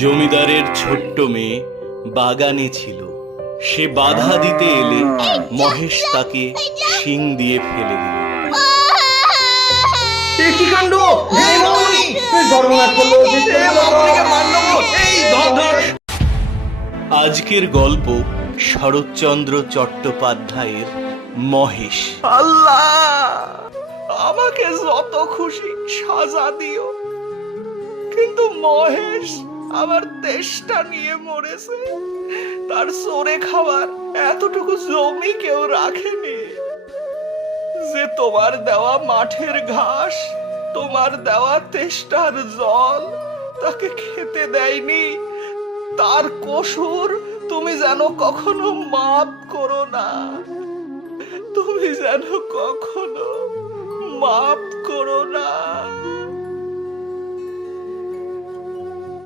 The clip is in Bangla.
জমিদারের ছোট্ট মেয়ে বাগানে ছিল। সে বাধা দিতে এলে মহেশ তাকে শিং দিয়ে ফেলে দিল। কি কাণ্ড! এই মামুনি! এই সর্বনাশ করলো! এই মামুনিকে মারলো! এই ধর ধর! আজকের গল্প শরৎচন্দ্র চট্টোপাধ্যায়ের মহেশ। আল্লাহ, আমাকে যত খুশি সাজা দিও, কিন্তু মহেশ আমার তেষ্টা নিয়ে মরেছে। তার চোরে খাবার এতটুকু জমি কেউ রাখেনি। যে তোমার দেওয়া মাঠের ঘাস, তোমার দেওয়া তেষ্টার জল তাকে খেতে দেয়নি, তার কসুর তুমি যেন কখনো মাপ করো না। তুমি যেন কখনো মাপ করো না।